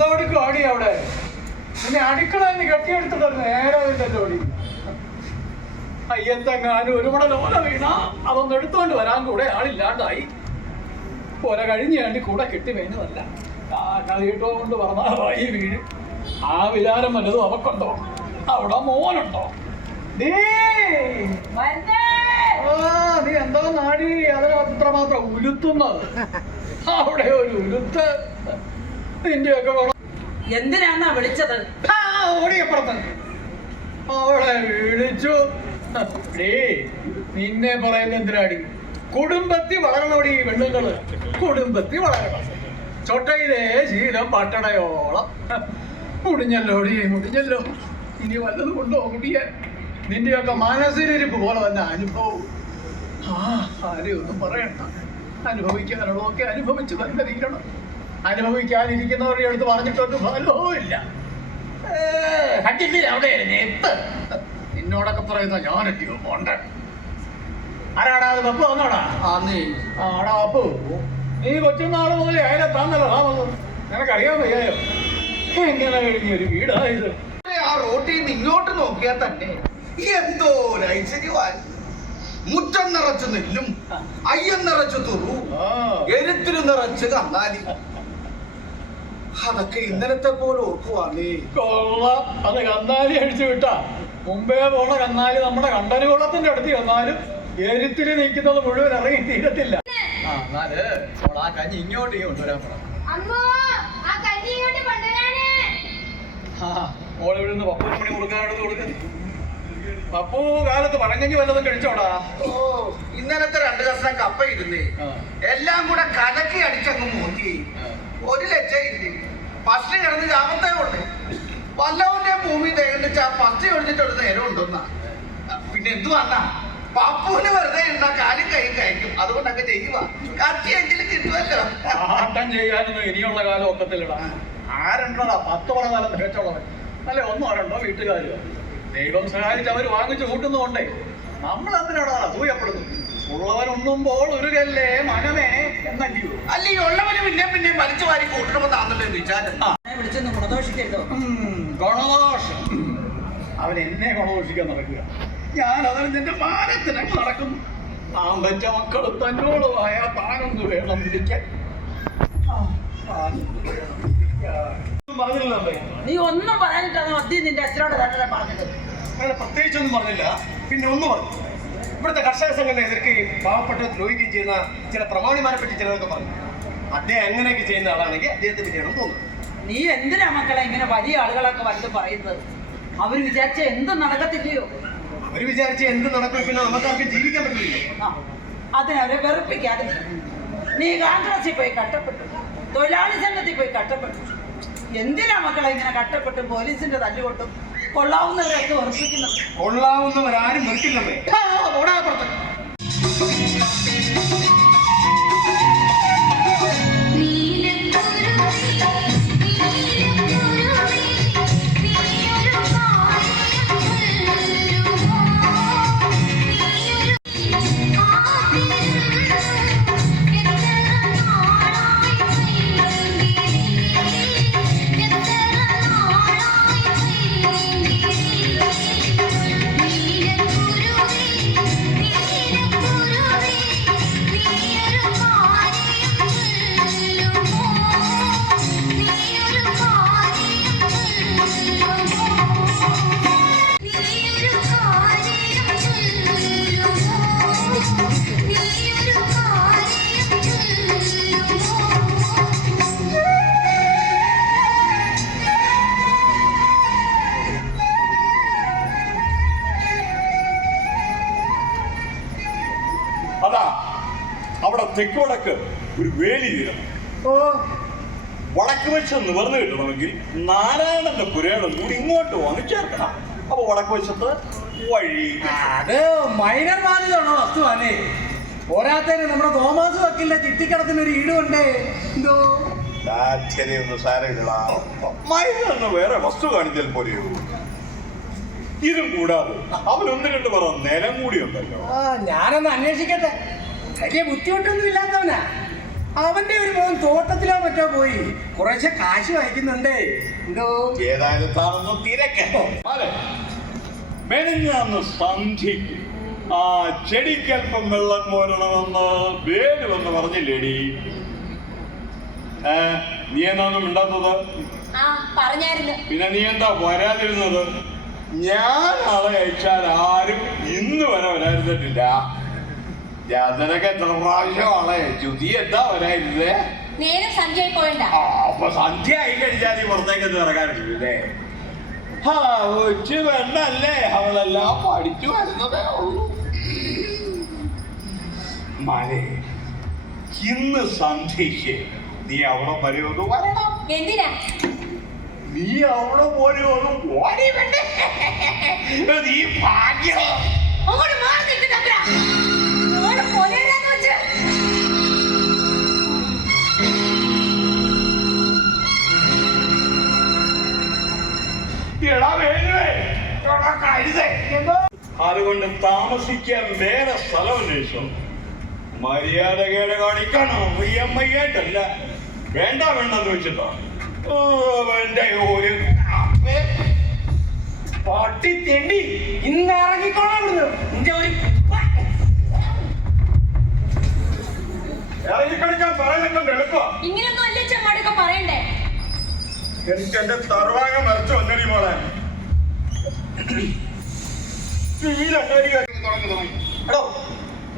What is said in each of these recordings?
നീ ഓടി അവിടെ. നിന്നെ അടുക്കള എന്ന് കെട്ടിയെടുത്തിട്ട് നേരെ അതിന്റെ ഓടി അയ്യത്തെങ്ങാനും ഒരു മുട ലോല വീണ. അതൊന്ന് എടുത്തോണ്ട് വരാൻ കൂടെ ആളില്ലാണ്ടായി. പോര കഴിഞ്ഞാണ്ട് കൂടെ കെട്ടി വേണ്ടതല്ല കളിയിട്ടോ കൊണ്ട് ഈ വീഴും ആ വിചാരം വല്ലതും അവക്കുണ്ടോ? അവിടെ മോനുണ്ടോ? നീ എന്താ നാടി. അതിനെ അത്രമാത്രം ഉലുത്തുന്നത്. അവിടെ ഒരു ഉലുത്ത്. നിന്റെയൊക്കെ എന്തിനാന്നാ വിളിച്ചത്? ഓടിയപ്പുറത്ത്. അവളെ വിളിച്ചു. നിന്നെ പറയുന്ന എന്തിനാടി? കുടുംബത്തിൽ വളരണോടി വെള്ളങ്ങൾ പെണ്ണുങ്ങൾ. കുടുംബത്തിൽ വളരണം. ചൊട്ടയിലെ ശീലം പട്ടണയോളം. മുടിഞ്ഞല്ലോടി മുടിഞ്ഞല്ലോ. ഇനി വല്ലതും കൊണ്ടോ കുട്ടിയെ? നിന്റെയൊക്കെ മാനസികരിപ്പ് പോലെ തന്നെ അനുഭവം. ആ ആരെയൊന്നും പറയണ്ട. അനുഭവിക്കാനുള്ളതൊക്കെ അനുഭവിച്ച് തന്നെ തീരണം. അനുഭവിക്കാനിരിക്കുന്നവരുടെ അടുത്ത് പറഞ്ഞിട്ടൊരു ഫലവും ഇല്ല കണ്ടില്ലേ അവിടെ എത്ത്. നിന്നോടൊക്കെ പറയുന്ന ഞാനെത്തിയോ പോണ്ട. ആരാടാ അത്? പപ്പു വന്നോടാ? നീ. ആടാ പപ്പു. നീ കൊച്ചുനാൾ മുതലേ അയലത്താന്നല്ലോ വന്നു നിനക്കറിയാൻ വയ്യായോ? എങ്ങനെ കഴിഞ്ഞ ഒരു വീടായത്? ആ റോട്ടിൽ നിന്ന് ഇങ്ങോട്ട് നോക്കിയാൽ തന്നെ എന്തോ ഐശ്വര്യവാൻ. മുറ്റം നിറച്ചു നെല്ലും അയ്യം നിറച്ചു തുറു ആ. എരുത്തിരി നിറച്ച് കന്നാലി. അതൊക്കെ ഇന്നലത്തെ പോലെ ഓർക്കുവാണേ കൊള്ളാം. അത് കന്നാലി അഴിച്ചു വിട്ടാ. മുമ്പേ പോണ കന്നാലി നമ്മുടെ കണ്ടനുകുളത്തിന്റെ അടുത്ത് ചെന്നാലും എരുത്തിരി നീക്കുന്നത് മുഴുവൻ ഇറങ്ങി തീരത്തില്ല. ആ എന്നാൽ ആ കഞ്ഞി ഇങ്ങോട്ട് കൊണ്ടുവരാൻ പറ. ആ മോൾ ഇവിടെ നിന്ന് പപ്പു മണി കൊടുക്കാനോട് കൊടുക്കുന്നു പപ്പു കാലത്ത് പഴങ്കഞ്ഞി വല്ലതും കഴിച്ചോടാ? ഓ ഇന്നലത്തെ രണ്ട് കഷ്ണം കപ്പ ഇരുന്നേ എല്ലാം കൂടെ കലക്കി അടിച്ചങ്ങ് മോന്തി. ഒരു ഒരു ലജ്ജയില്ലേ പസ്റ്റി കിടന്ന് ജാമത്തേ കൊണ്ട് വല്ലവന്റെ ഭൂമി തേകണ്ടിച്ച് ആ പസ്റ്റി ഒഴിഞ്ഞിട്ട് ഒരു നേരം ഉണ്ടെന്ന. പിന്നെ എന്തു വന്നാ? പപ്പുവിന് വെറുതെ ഉണ്ടാ കാലും കൈ കഴിക്കും. അതുകൊണ്ടൊക്കെ ചെയ്യുക കത്തിയെങ്കിലും കിട്ടുമല്ലോ ആട്ടം ചെയ്യാനൊന്നും ഇനിയുള്ള കാലം ഒക്കത്തിലിടാ ആരുണ്ടോടാ പത്ത് പറ കാലം തികച്ചുള്ളവൻ. അല്ലെ ഒന്നോ രണ്ടോ വീട്ടുകാരോ ദൈവം സഹായിച്ച് അവർ വാങ്ങിച്ചു കൂട്ടുന്നതുകൊണ്ടേ നമ്മൾ അതിനോടാ അസൂയപ്പെടുന്നു ഉള്ളവൻ ഉണ്ണുമ്പോൾ ഉരുകല്ലേ മനമേ? എന്നല്ലയോ? അല്ല ഈ ഉള്ളവന് പിന്നെ പിന്നെ വലിച്ചു വാരി കൂട്ടണമെന്നാണല്ലോ വിചാരം. വിളിച്ചൊന്ന് ഗുണദോഷിക്കരുതോ? ഗുണദോഷം. അവൻ എന്നെ ഗുണദോഷിക്കാൻ നടക്കുക. ഞാൻ അതിന് നിന്റെ മാനത്തിനങ്ങ് നടക്കുന്നു. താൻ വെച്ച മക്കൾ തന്നോളുമായ താനൊന്ന് വേണം പിടിക്കാൻ. നീ ഒന്നും പറയാനിട്ടാണ് മദ്യം നിന്റെ അച്ഛനോട് തന്നെ പറഞ്ഞത്. അങ്ങനെ പ്രത്യേകിച്ചൊന്നും പറഞ്ഞില്ല. പിന്നെ ഒന്നും പറഞ്ഞു. ഇവിടുത്തെ കർഷക സംഘടന എതിർക്കുകയും പാവപ്പെട്ട ദ്രോഹിക്കുകയും ചെയ്യുന്ന ചില പ്രമാണിമാരെ പറ്റി ചിലരൊക്കെ പറഞ്ഞു. അദ്ദേഹം അങ്ങനെയൊക്കെ ചെയ്യുന്ന ആളാണെങ്കിൽ അദ്ദേഹത്തെ പറ്റിയാണ് തോന്നുന്നു നീ എന്തിനാ മക്കളെ ഇങ്ങനെ വലിയ ആളുകളൊക്കെ വലുത് പറയുന്നത്? അവർ വിചാരിച്ച എന്ത് നടക്കത്തില്ലയോ? അവർ വിചാരിച്ച എന്ത് നടക്കും പിന്നെ നമുക്ക് അവർക്ക് ജീവിക്കാൻ പറ്റില്ല അതിനവരെ വെറുപ്പിക്കാതെ നീ. കോൺഗ്രസിൽ പോയി കട്ടപ്പെട്ടു തൊഴിലാളി സംഘത്തിൽ പോയി കട്ടപ്പെട്ടു എന്തിനാ മക്കളെ ഇങ്ങനെ കട്ടപ്പെട്ടും പോലീസിന്റെ തല്ലുകൊട്ടും? കൊള്ളാവുന്നവരൊക്കെ ഉറപ്പിക്കുന്നത് കൊള്ളാവുന്നവരാരും വെറുക്കില്ലമ്മേ ആ, തെക്ക് വടക്ക് ഒരു വേലി തീരണം വടക്ക് വശം നിവർന്നു കിട്ടണമെങ്കിൽ നാരായണന്റെ പുരയുടെ കൂടി ഇങ്ങോട്ട് വന്ന് ചേർക്കണം. അപ്പൊ വടക്ക് വശത്ത് വഴി. അത് മൈനർ വസ്തു വസ്തുവാണേ. പോരാത്തതിന് നമ്മുടെ തോമാസ് വക്കിലെ ചിട്ടിക്കടത്തിന് ഒരു ഈടുണ്ട്. എന്തോ? ശരിയൊന്നും സാരമില്ലടാ മൈന വേറെ വസ്തു കാണിച്ചാൽ പോലെയോ ഇതും കൂടാതെ അവൻ ഒന്ന് രണ്ട് പറ നിലം കൂടി ഉണ്ടല്ലോ. ഞാനൊന്ന് അന്വേഷിക്കട്ടെ. വലിയ ബുദ്ധിമുട്ടൊന്നും ഇല്ലാത്തവനാ അവന്റെ ഒരു മോൻ തോട്ടത്തിലോ മറ്റോ പോയി കുറേശ്ശെ കാശ് വായിക്കുന്നുണ്ട് എന്തോ ഏതായാലും താനൊന്ന് തിരക്കോ. മെനഞ്ഞാന്ന് സന്ധിക്ക് ആ ചെടിക്കൽപ്പം വെള്ളം കോരണമെന്ന് വേലുവെന്ന് പറഞ്ഞില്ലേടി. ഏ നീ എന്നാണ് മിണ്ടാത്തത്? ആ പറഞ്ഞായിരുന്നു. പിന്നെ നീ എന്താ വരാതിരുന്നത്? ഞാൻ ആളെ അയച്ചാൽ ആരും ഇന്ന് വരെ വരാതിരുന്നിട്ടില്ല. ഞാൻ നിനക്ക് എത്ര പ്രാവശ്യം ആളെ? അയച്ചു നീ എന്താ വരായിരുന്നേ നേരം സന്ധ്യയായി പോയണ്ട ആ, അപ്പൊ സന്ധ്യ ആയി കഴിഞ്ഞാൽ നീ പുറത്തേക്ക് ഇറങ്ങാറില്ലേ ആ ഉച്ച വേണ്ടല്ലേ അവളെല്ലാം പഠിച്ചു വരുന്നതേ ഉള്ളൂ. മനെ ഇന്ന് സന്ധ്യയ്ക്ക് നീ അവിടെ വരുമെന്ന് വരണം എന്തിനാ? നീ അവിടെ പോലെ ഒന്ന് ഓടി വേണ്ടേ നീ ഭാഗ്യം. അങ്ങോട്ട് മാറി അതുകൊണ്ട് താമസിക്കാൻ വേറെ സ്ഥലം അന്വേഷിച്ചു മര്യാദകേട് കാണിക്കണോ വയ്യമ്മയ്യായിട്ടല്ല വേണ്ട വേണ്ടെന്ന് വെച്ചിട്ടോ. എന്റെ ഒരു. പട്ടി തെണ്ടി ഇന്ന് ഇറങ്ങിക്കോളാം. നിന്റെ ഒരു ഇറങ്ങിക്കളിക്കാൻ പറയുന്നുണ്ട് എളുപ്പ. ഇങ്ങനെയൊന്നും അല്ലേ ചെമ്മാടൊക്കെ പറയണ്ടേ? എനിക്ക് എന്റെ തറവാകം വരച്ചു വന്നടി മോളെ. എടോ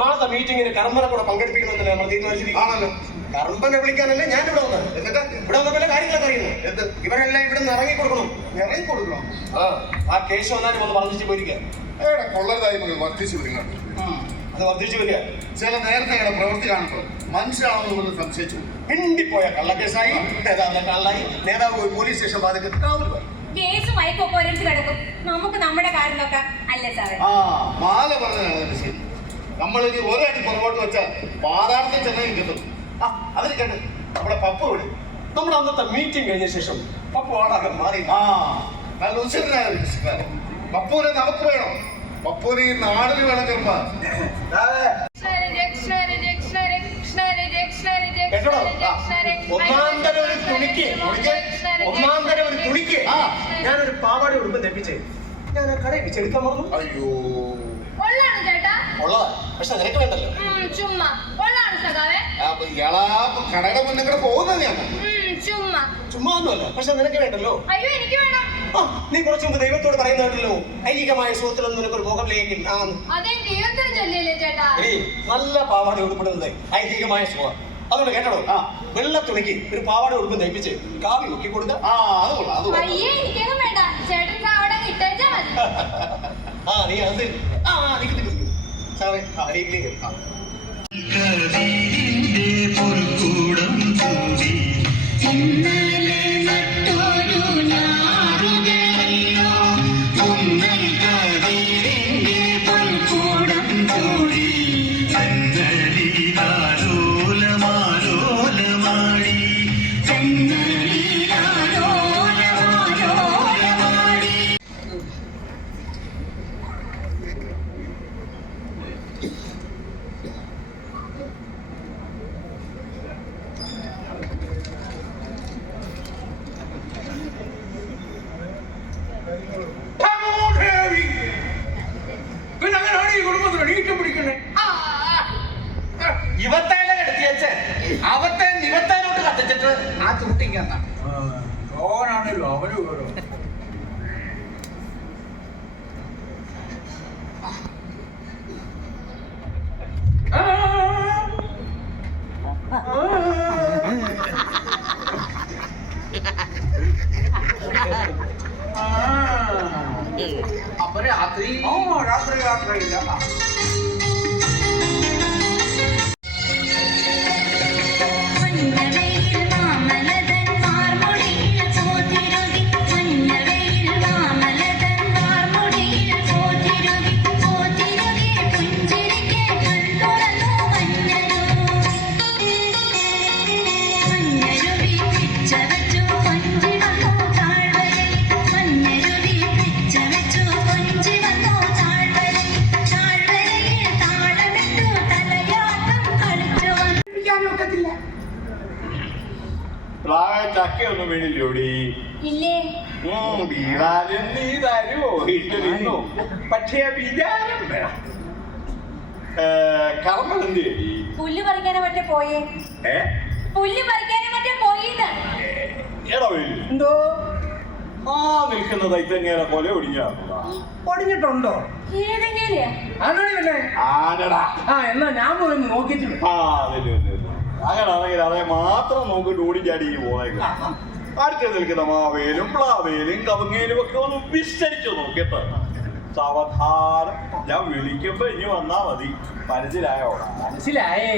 നാളത്തെ മീറ്റിംഗിന് കർമ്മനെ കൂടെ പങ്കെടുപ്പിക്കണമെന്നല്ലേ നമ്മൾ തീരുമാനിച്ചിരിക്കുന്നത്? കർമ്മനെ വിളിക്കാനല്ലേ ഞാൻ ഇവിടെ വന്നത്. എന്നിട്ട് ഇവിടെ വന്ന പല കാര്യങ്ങളൊക്കെ അറിയുന്നു. എന്ത്? ഇവരെല്ലാം ഇവിടെ നിന്ന് ഇറങ്ങി കൊടുക്കണം. ഇറങ്ങി കൊടുക്കണം ആ ആ കേസ് വന്നാലും ഒന്ന് വർദ്ധിച്ചു പോയിരിക്കുക ഏടെ കൊള്ളരുതായ്മ വർദ്ധിച്ചു വരുന്നുണ്ട് അത് വർദ്ധിച്ചു വരിക. ചില നേരത്തെ പ്രവൃത്തി കാണുമ്പോൾ മനുഷ്യനാണെന്ന് സംശയിച്ചു. പിണ്ടിപ്പോയ കള്ളക്കേസായി. നേതാവിനെ കള്ളായി. നേതാവ് പോയി പോലീസ് സ്റ്റേഷൻ ബാധിക്കുന്ന കാവൽ പറയും കേസ് മയക്കൊക്കെ ഒരുമിച്ച് കിടക്കും. നമുക്ക് നമ്മുടെ കാര്യം നോക്കാം. അല്ലേ സാറേ? ആ മാല പറഞ്ഞതാണ് അതിന്റെ ശരി. നമ്മൾ ഇനി ഒരടി പുറകോട്ട് വെച്ചാൽ പാതാളത്തിൽ ചെന്നൈ കിട്ടും. ആ അതിരിക്കട്ടെ നമ്മുടെ പപ്പ വിളി നമ്മുടെ അന്നത്തെ മീറ്റിംഗ് കഴിഞ്ഞ ശേഷം പപ്പ ആടാകെ മാറി. ആ നല്ല ഉച്ചനായ പപ്പൂനെ നമുക്ക് വേണം. പപ്പൂനെ ഈ നാടിന് വേണം ചെറുപ്പ. കേട്ടോ ഒന്നാം തരം ഒരു തുണിക്ക് ഒന്നാം തരം ഒരു തുണിക്ക്. ഞാനൊരു പാവാടി ഉടുപ്പ് തെപ്പിച്ചേ ഞാൻ ആ കടയിൽ ചെടുക്കാൻ മറന്നു. അയ്യോ. ഉള്ളതാ പക്ഷെ നിനക്ക് വേണ്ടല്ലോ. ചുമ്മാ. കടയുടെ മുന്നേ കൂടെ പോകുന്നത് ഞാൻ. ഉം, ചുമ്മാ. ചുമ്മാ ഒന്നുമല്ല പക്ഷെ നിനക്ക് വേണ്ടല്ലോ. അയ്യോ എനിക്ക് വേണം. ആ, നീ കുറച്ചു മുമ്പ് ദൈവത്തോട് പറയുന്നുണ്ടല്ലോ ഐഹികമായ സുഹൃത്തിലൊന്നും നിനക്കൊരു നല്ല പാവാടി ഉൾപ്പെടുന്നത് ഐഹികമായ സുഖം അതുകൊണ്ട് കേട്ടോ ആ. വെള്ള തുണിക്ക് ഒരു പാവാട ഉടുപ്പ് തയ്പ്പിച്ച് കാവി മുക്കി കൊടുത്ത് ആ അത് കൊള്ളാം അത് കൊള്ളാം ആ നീ അത് ആ നിക്ക് നിക്ക് നിക്ക്. സാറേ ആ. കവിളിന്റെ പൊൻകൂടം തൂവി ഇന്നലെ വീണില്ലോടി? ഇല്ലേ? ഉം, വീണാലും നീ തരുമോ ഇട്ട് നിന്നു. പക്ഷേ വിചാരം വേണം. കർമ്മം എന്ത് പുല്ല് പറിക്കാനോ മറ്റേ പോയേ. പുല്ല് പറിക്കാനോ മറ്റേ പോയിന്ന്. എന്തോ? ആ നിൽക്കുന്ന തൈത്തങ്ങേരെ പോലെ ഒടിഞ്ഞ. ഒടിഞ്ഞിട്ടുണ്ടോ? ഏതെങ്കിലും ആണോടി പിന്നെ ആനടാ. ആ എന്നാ ഞാൻ പോയി ആണെങ്കിൽ ആ. അങ്ങനാണെങ്കിൽ അതേ മാത്രം നോക്കിട്ട് ഓടിച്ചാടി പോയേക്കാം. അടുത്ത് നിൽക്കുന്ന മാവേലും പ്ലാവേലും കവുങ്ങേലും ഒക്കെ ഒന്ന് വിസ്തരിച്ചു നോക്കിയിട്ട് സാവധാനം. ഞാൻ വിളിക്കുമ്പോ ഇനി വന്നാ മതി. മനസ്സിലായോടാ മനസ്സിലായേ.